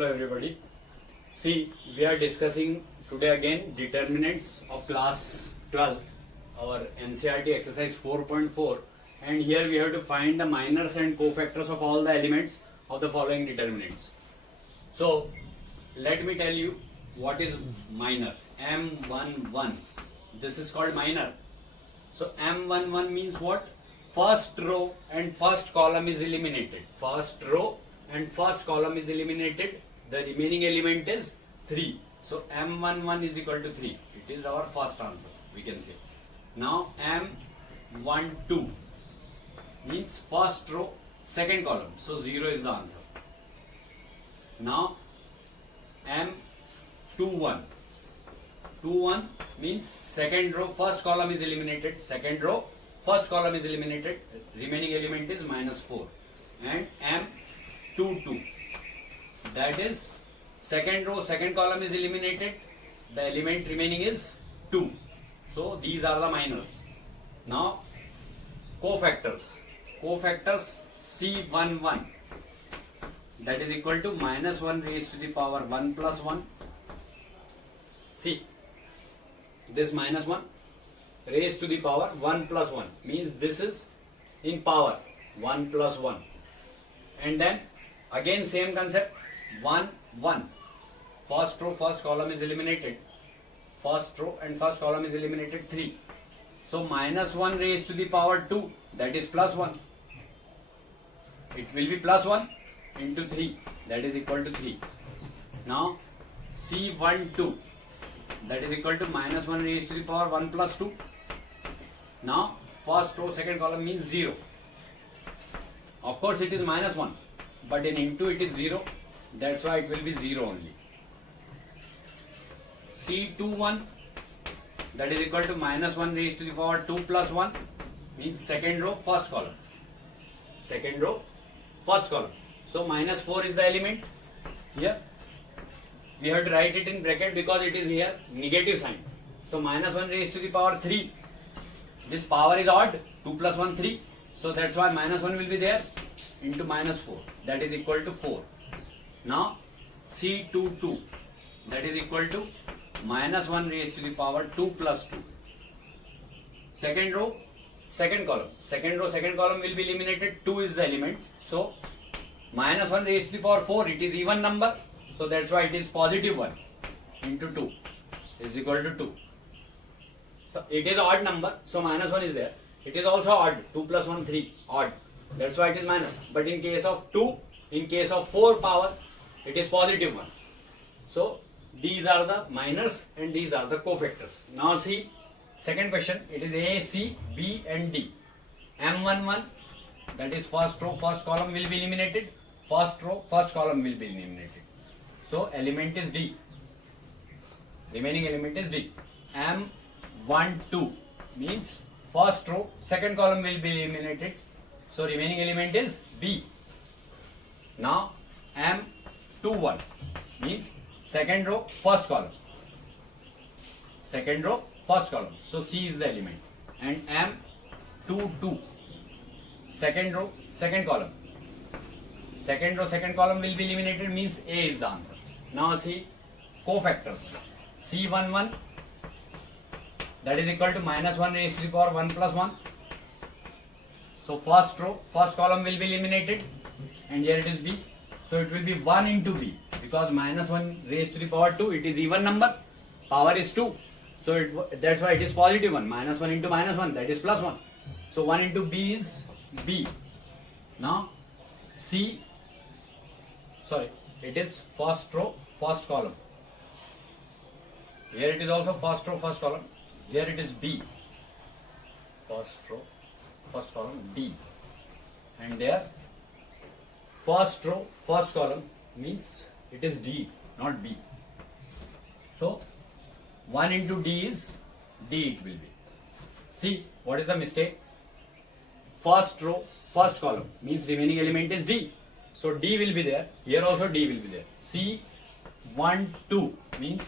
Hello everybody. See, we are discussing today again determinants of class 12, our NCERT exercise 4.4, and here we have to find the minors and cofactors of all the elements of the following determinants. So, let me tell you what is minor. M11. This is called minor. So, M11 means what? First row and first column is eliminated. First row and first column is eliminated. The remaining element is 3. So M11 is equal to 3. It is our first answer, we can say. Now M12 means first row, second column. So 0 is the answer. Now M21. 21 means second row, first column is eliminated. Second row, first column is eliminated. Remaining element is -4. And M22. That is second row, second column is eliminated. The element remaining is 2. So these are the minors. Now cofactors. Cofactors C11. That is equal to -1 raised to the power 1 plus 1. See, this -1 raised to the power 1 plus 1 means this is in power 1 plus 1. And then again same concept, 1 1. First row, first column is eliminated. First row and first column is eliminated, 3. So -1 raised to the power 2, that is plus 1. It will be plus 1 into 3, that is equal to 3. Now C12, that is equal to -1 raised to the power 1 plus 2. Now first row, second column means 0. Of course it is -1, but in into it is 0. That's why it will be 0 only. C21, that is equal to -1 raised to the power 2 plus 1 means second row, first column. Second row, first column. So -4 is the element here. We have to write it in bracket because it is here negative sign. So -1 raised to the power 3. This power is odd. 2 plus 1, 3. So that's why -1 will be there into -4. That is equal to 4. Now C22, that is equal to -1 raised to the power 2 plus 2. Second row, second column. Second row, second column will be eliminated. 2 is the element. So -1 raised to the power 4. It is even number. So that's why it is positive 1 into 2 is equal to 2. So it is odd number. So -1 is there. It is also odd. 2 plus 1, 3. Odd. That's why it is minus. But in case of 2, in case of 4 power, it is positive 1. So these are the minors and these are the cofactors. Now see, second question. It is A, C, B and D. M11, that is first row, first column will be eliminated. First row, first column will be eliminated. So element is D. Remaining element is D. M12 means first row, second column will be eliminated. So remaining element is B. Now M21 means second row, first column. Second row, first column. So C is the element. And M22 second row, second column. Second row, second column will be eliminated means A is the answer. Now see cofactors. C11, that is equal to -1 raised to the power 1 plus 1. So first row, first column will be eliminated and here it is B. So it will be 1 into B because -1 raised to the power 2, it is even number. Power is 2. So that's why it is positive 1. -1 into -1, that is plus 1. So 1 into B is B. Now it is first row, first column. Here it is also first row, first column. Here it is B. First row, first column, D. And there, first row, first column means it is D, not B. So 1 into D is D it will be. See, what is the mistake? First row, first column means remaining element is D. So D will be there. Here also D will be there. C12 means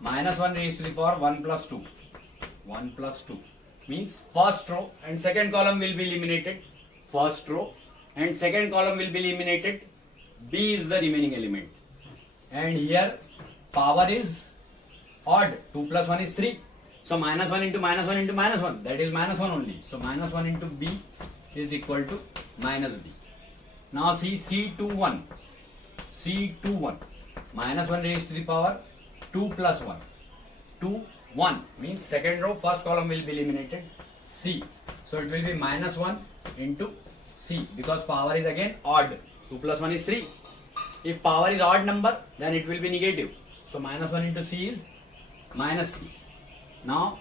-1 raised to the power 1 plus 2. 1 plus 2 means first row and second column will be eliminated. First row and second column will be eliminated. B is the remaining element. and here power is odd. 2 plus 1 is 3. So minus 1 into minus 1 into minus 1, that is minus 1 only. So minus 1 into b is equal to minus b. Now see C21. C21 minus 1 raised to the power 2 plus 1. 2, 1 means second row first column will be eliminated. C. So it will be minus 1 into C because power is again odd. 2 plus 1 is 3. If power is odd number, then it will be negative. So minus 1 into C is minus C. Now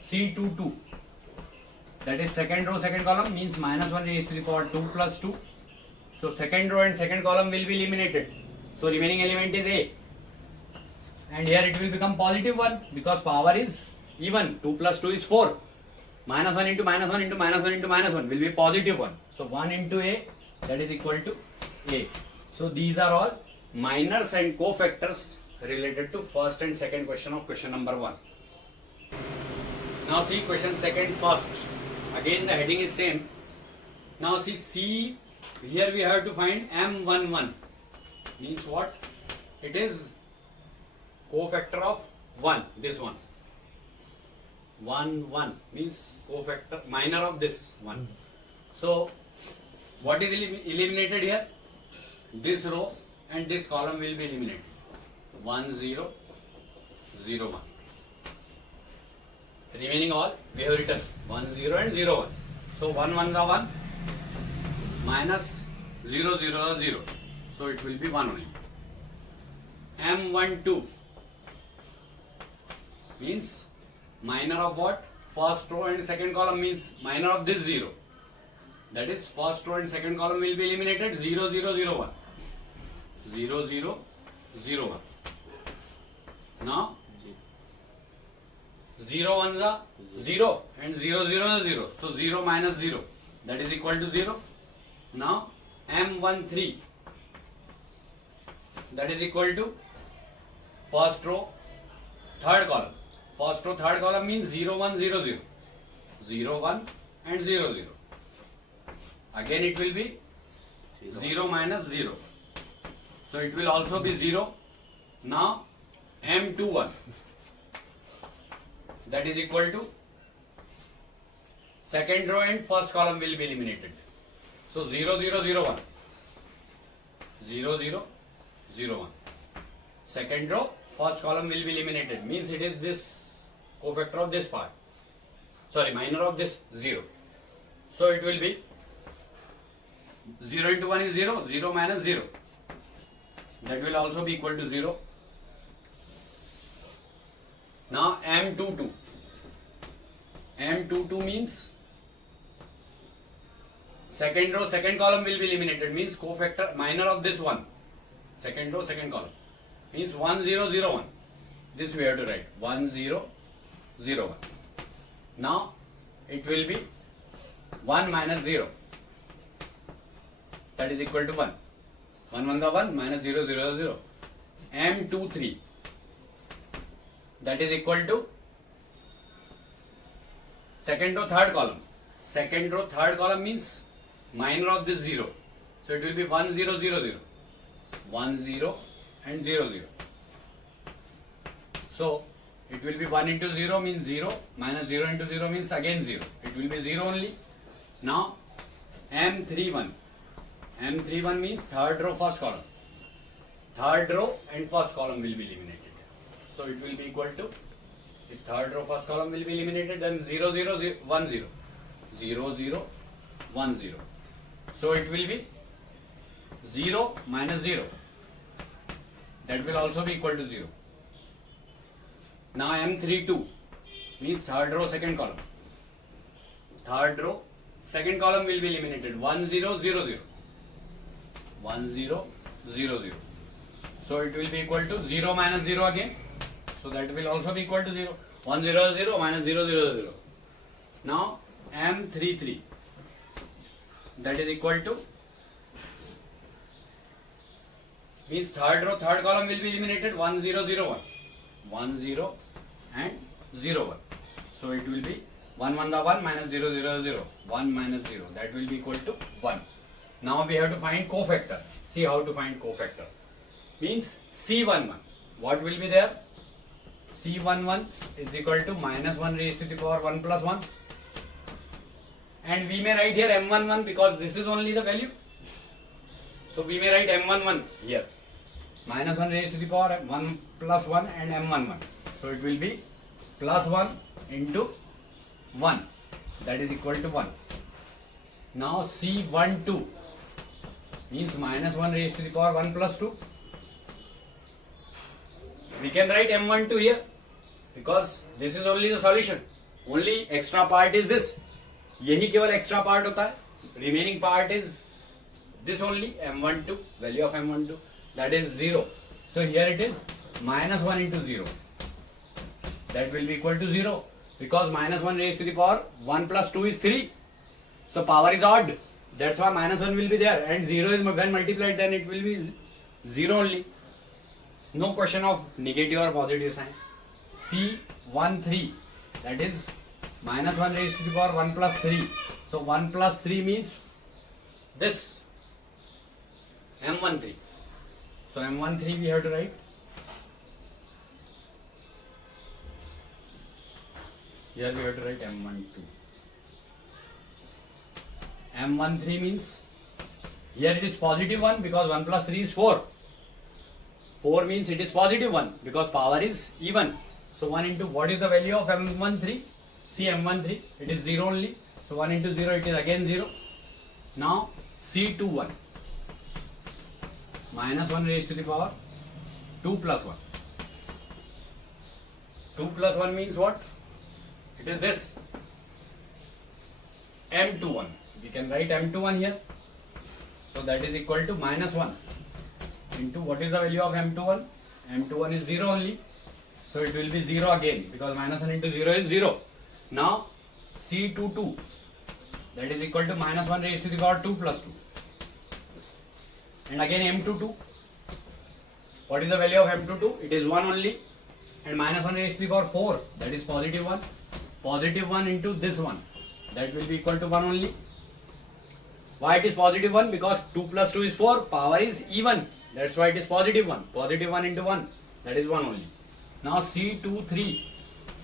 C22, that is second row second column, means minus 1 raised to the power 2 plus 2. So second row and second column will be eliminated. So remaining element is A. And here it will become positive 1 because power is even. 2 plus 2 is 4. Minus 1 into minus 1 into minus 1 into minus 1 will be positive 1. So 1 into A, that is equal to A. So these are all minors and cofactors related to first and second question of question number 1. Now see question second first. Again the heading is same. Now see C, here we have to find M11. Means what? It is cofactor of 1, this one. 1, 1 means cofactor, minor of this 1. So what is eliminated here? This row and this column will be eliminated. 1, 0, 0, 1. Remaining all we have written 1, 0 and 0, 1. So 1, 1 is 1 minus 0, 0 is 0. So it will be 1 only. M12 means minor of what? First row and second column means minor of this 0. That is first row and second column will be eliminated. 0, 0, 0, 1. 0, 0, 0, 1. Now 0, 1 is 0 and 0, 0 is 0. So 0 minus 0, that is equal to 0. Now M13, that is equal to first row third column. First row third column means 0, 1, 0, 0. 0, 1 and 0, 0. Again it will be 0 minus 0. So it will also be 0. Now M21, that is equal to second row and first column will be eliminated. So 0, 0, 0, 1. 0, 0, 0, 1. Second row first column will be eliminated. Means it is this cofactor of this part. Sorry, minor of this 0. So it will be 0 into 1 is 0. 0 minus 0. That will also be equal to 0. Now M22. M22 means second row second column will be eliminated. Means cofactor minor of this one. Second row second column. Means 1, 0, 0, 1. This we have to write. 1, 0, 0, 1. Now it will be 1 minus 0. That is equal to 1. 1, 1 is 1 minus 0, 0 is 0. M23. That is equal to second row third column. Second row third column means minor of this 0. So it will be 1, 0, 0, 0. 1, 0 and 0, 0. So it will be 1 into 0 means 0 minus 0 into 0 means again 0. It will be 0 only. Now M31. M31 means third row first column. Third row and first column will be eliminated. So it will be equal to, if third row first column will be eliminated, then 0, 0, 0, 1, 0. 0, 0, 1, 0. So it will be 0 minus 0. That will also be equal to 0. Now M32 means third row second column. Third row second column will be eliminated. 1, 0, 0, 0. 1, 0, 0, 0. So it will be equal to 0 minus 0 again. So that will also be equal to 0. 1, 0, 0 minus 0, 0, 0. Now M33, that is equal to, means third row third column will be eliminated. 1, 0, 0, 1. 1, 0 and 0, 1. So it will be 1, 1 the 1 minus 0, 0, 0. 1 minus 0. That will be equal to 1. Now we have to find cofactor. See how to find cofactor. means C11. What will be there? C11 is equal to minus 1 raised to the power 1 plus 1. And we may write here M11 because this is only the value. So we may write M11 here. Minus 1 raised to the power 1 plus 1 and M11. So it will be plus 1 into 1. That is equal to 1. Now C12 means minus 1 raised to the power 1 plus 2. We can write M12 here because this is only the solution. Only extra part is this. यही केवल extra part होता है. Remaining part is this only, M12, value of M12, that is 0. So here it is minus 1 into 0. That will be equal to 0 because minus 1 raised to the power 1 plus 2 is 3. So power is odd. That's why minus 1 will be there, and 0 is when multiplied, then it will be 0 only. No question of negative or positive sign. C13, that is minus 1 raised to the power 1 plus 3. So 1 plus 3 means this M13. So M13 we have to write. Here we have to write M12. M13 means here it is positive 1 because 1 plus 3 is 4. 4 means it is positive 1 because power is even. So 1 into what is the value of M13? See M13, it is 0 only. So 1 into 0, it is again 0. Now C21, minus 1 raised to the power 2 plus 1. 2 plus 1 means what? It is this M21. We can write M21 here. So that is equal to minus 1 into what is the value of M21? M21 is 0 only. So it will be 0 again because minus 1 into 0 is 0. Now C22, that is equal to minus 1 raised to the power 2 plus 2. And again M22. What is the value of M22? It is 1 only. And minus 1 raised to the power 4, that is positive 1. Positive 1 into this one, that will be equal to 1 only. Why it is positive 1? Because 2 plus 2 is 4, power is even. That's why it is positive 1. Positive 1 into 1, that is 1 only. Now C23,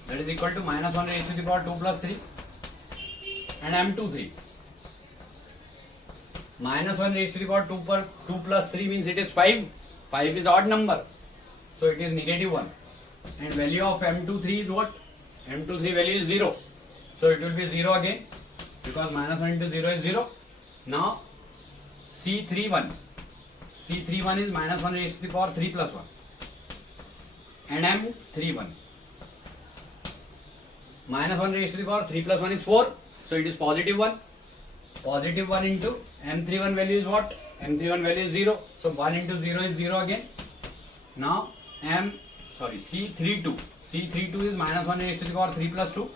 that is equal to minus 1 raised to the power 2 plus 3. And M23. Minus 1 raised to the power 2 plus 3 means it is 5. 5 is odd number. So it is negative 1. And value of M23 is what? M23 value is 0. So it will be 0 again because minus 1 into 0 is 0. Now C31. C31 is minus 1 raised to the power 3 plus 1. And M31. Minus 1 raised to the power 3 plus 1 is 4. So it is positive 1. Positive 1 into M31 value is what? M31 value is 0. So 1 into 0 is 0 again. Now C32. C32 is minus 1 raised to the power 3 plus 2.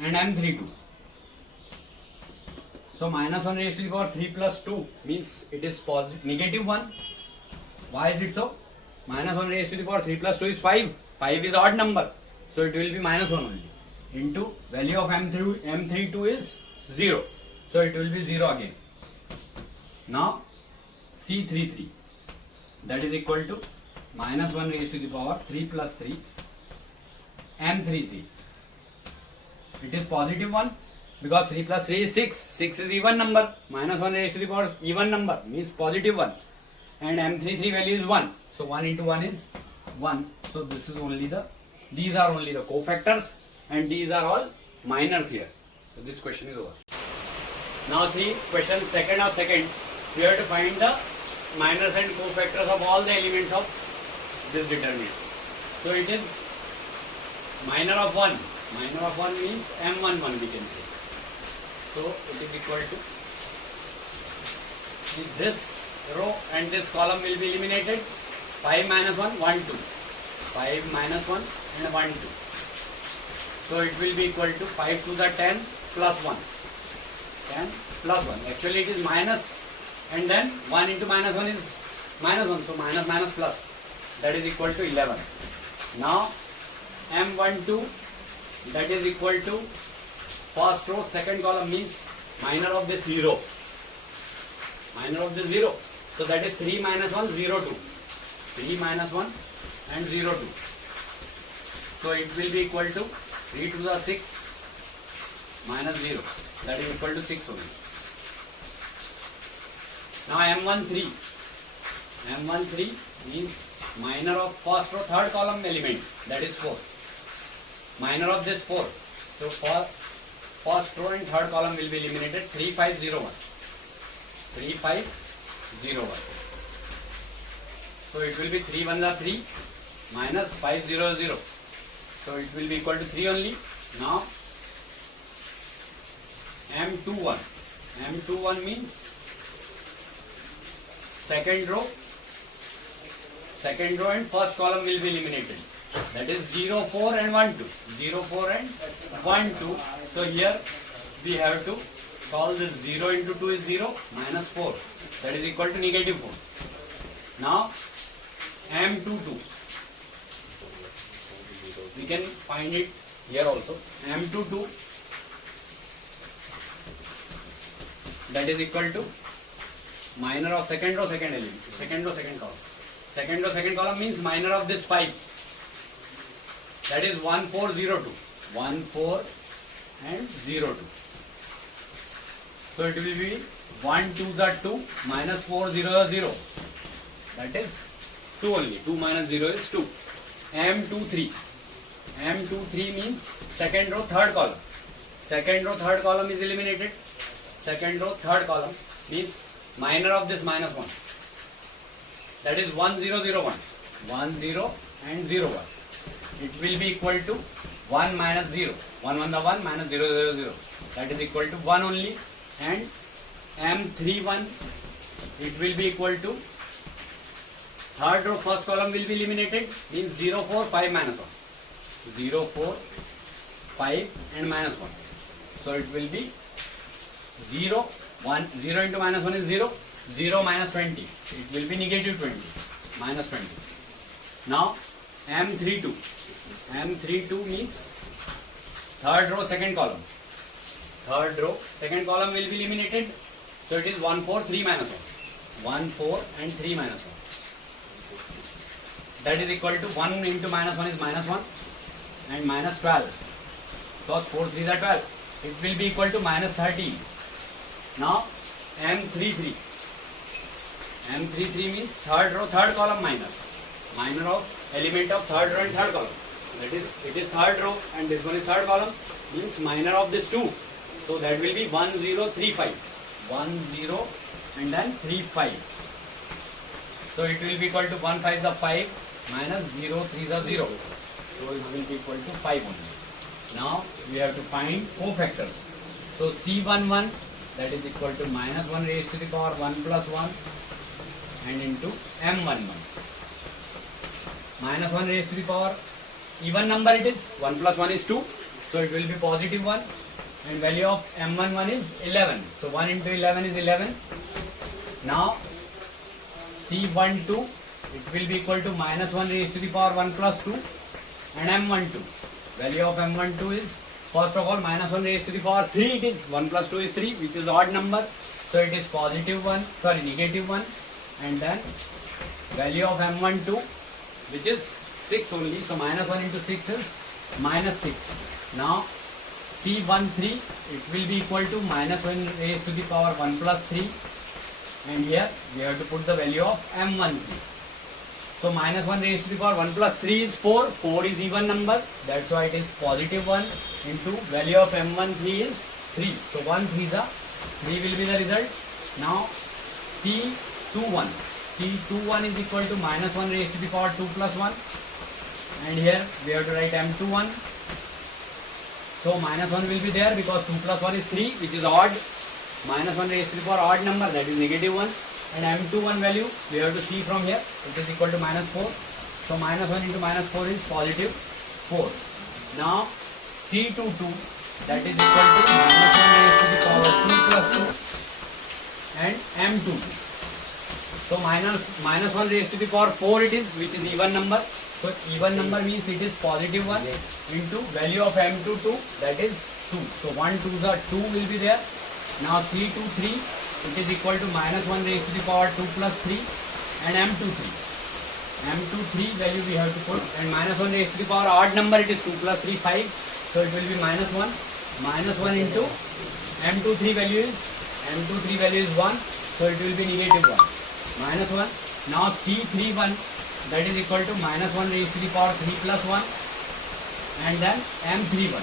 And M32. So minus 1 raised to the power 3 plus 2 means it is negative 1. Why is it so? Minus 1 raised to the power 3 plus 2 is 5. 5 is odd number. So it will be minus 1 only. Into value of M32 is 0. So it will be 0 again. Now C33, that is equal to minus 1 raised to the power 3 plus 3 M33. It is positive 1 because 3 plus 3 is 6. 6 is even number. Minus 1 raised to the power even number means positive 1. And M33 value is 1. So 1 into 1 is 1. So this is only these are only the cofactors and these are all minors here. So this question is over. Now see question second of second. We have to find the minors and cofactors of all the elements of this determinant. So it is minor of 1. Minor of 1 means M11 we can say. So it is equal to this row and this column will be eliminated. 5 minus 1, 1, 2. 5 minus 1 and 1, 2. So it will be equal to 5 to the 10 plus 1. 10 plus 1. Actually it is minus and then 1 into minus 1 is minus 1. So minus minus plus. That is equal to 11. Now M12, that is equal to first row second column means minor of the 0. Minor of the 0. So that is 3 minus 1, 0, 2. 3 minus 1 and 0, 2. So it will be equal to 3 to the 6 minus 0. That is equal to 6 only. Now M13. M13 means minor of first row third column element, that is 4. Minor of this 4. So for first row and third column will be eliminated. 3501. 3501. So it will be 3 1 are 3 minus 500. So it will be equal to 3 only. Now M21. M21 means second row and first column will be eliminated. That is 0 4 and 1 2. 0 4 and 1 2. So here we have to solve this. 0 into 2 is 0 minus 4. That is equal to negative 4. Now M22. We can find it here also. M22, that is equal to minor of second row second element. Second row second column. Second row second column means minor of this 5. That is 1402. 14 and 02. So it will be 1 2 are 2 minus 4 0 0. That is 2 only. 2 minus 0 is 2. M23. M23 means second row third column. Second row third column is eliminated. Second row third column means minor of this minus 1. That is 1001. 10 and 01. It will be equal to 1 minus 0. 1 1 the 1 minus 0 0 0. That is equal to 1 only. And M31, it will be equal to third row first column will be eliminated, means 0 4 5 minus 1. 0 4 5 and minus 1. So it will be 0 1. 0 into minus 1 is 0. 0 minus 20. It will be negative 20. Minus 20. Now M32. M32 means third row second column. Third row second column will be eliminated. So it is 1 4 3 minus 1. 1 4 and 3 minus 1. That is equal to 1 into minus 1 is minus 1 and minus 12. Because 4 3s are 12. It will be equal to minus 13. Now M33. M33 means third row third column minor. Minor of element of third row and third column. That is, it is third row and this one is third column. Means minor of this 2. So that will be 1035. 10 and then 35. So it will be equal to 1 5 is 5 minus 0 3 is 0. So it will be equal to 5 only. Now we have to find 4 factors. So C11, that is equal to minus 1 raised to the power 1 plus 1 and into M11. Minus 1 raised to the power, even number it is, 1 plus 1 is 2. So it will be positive 1 and value of M11 is 11. So 1 into 11 is 11. Now C12, it will be equal to minus 1 raised to the power 1 plus 2 and M12. Value of M12 is, first of all, minus 1 raised to the power 3 it is, 1 plus 2 is 3, which is odd number. So it is positive 1, sorry, negative 1, and then value of M12, which is 6 only. So minus 1 into 6 is minus 6. Now C13, it will be equal to minus 1 raised to the power 1 plus 3, and here we have to put the value of M13. So minus 1 raised to the power 1 plus 3 is 4. 4 is even number. That's why it is positive 1 into value of M13 is 3. So 1 3 is 3 will be the result. Now C21. C21 is equal to minus 1 raised to the power 2 plus 1. And here we have to write M21. So minus 1 will be there because 2 plus 1 is 3, which is odd. Minus 1 raised to the power odd number, that is negative 1. And M21 value we have to see from here, it is equal to minus 4. So minus 1 into minus 4 is positive 4. Now C22, that is equal to minus 1 raised to the power 2 plus 2 and M22. So minus 1 raised to the power 4 it is, which is even number. So even number means it is positive 1 into value of M22, that is 2. So 1 2s are 2 will be there. Now C23, it is equal to minus 1 raised to the power 2 plus 3 and m23. M23 value we have to put, and minus 1 raised to the power odd number, it is 2 plus 3, 5. So it will be minus 1. Minus 1 into m23 value is 1. So it will be negative 1. Minus 1. Now C31, that is equal to minus 1 raised to the power 3 plus 1 and then m31.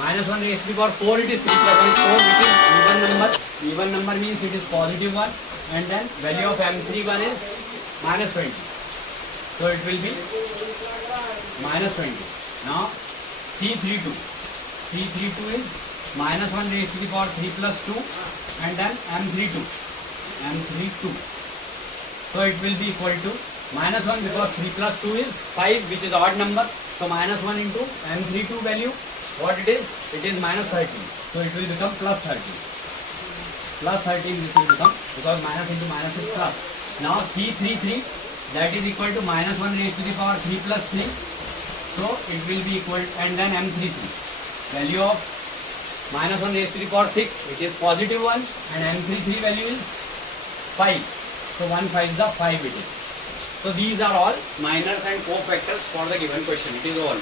Minus 1 raised to the power 4, it is 3 plus 1 is 4, which is even number. Even number means it is positive 1, and then value of m31 is minus 20. So it will be minus 20. Now C32. C32 is minus 1 raised to the power 3 plus 2 and then m32. M32. So it will be equal to minus 1, because 3 plus 2 is 5, which is odd number. So minus 1 into m32 value, what it is? It is minus 13. So it will become plus 13. Plus 13 this will become, because minus into minus is plus. Now C33, that is equal to minus 1 raised to the power 3 plus 3. So it will be equal, and then m33. Value of minus 1 raised to the power 6, it is positive 1, and m33 value is 5. So 1 5 is the 5 it is. So these are all minors and cofactors for the given question. It is all.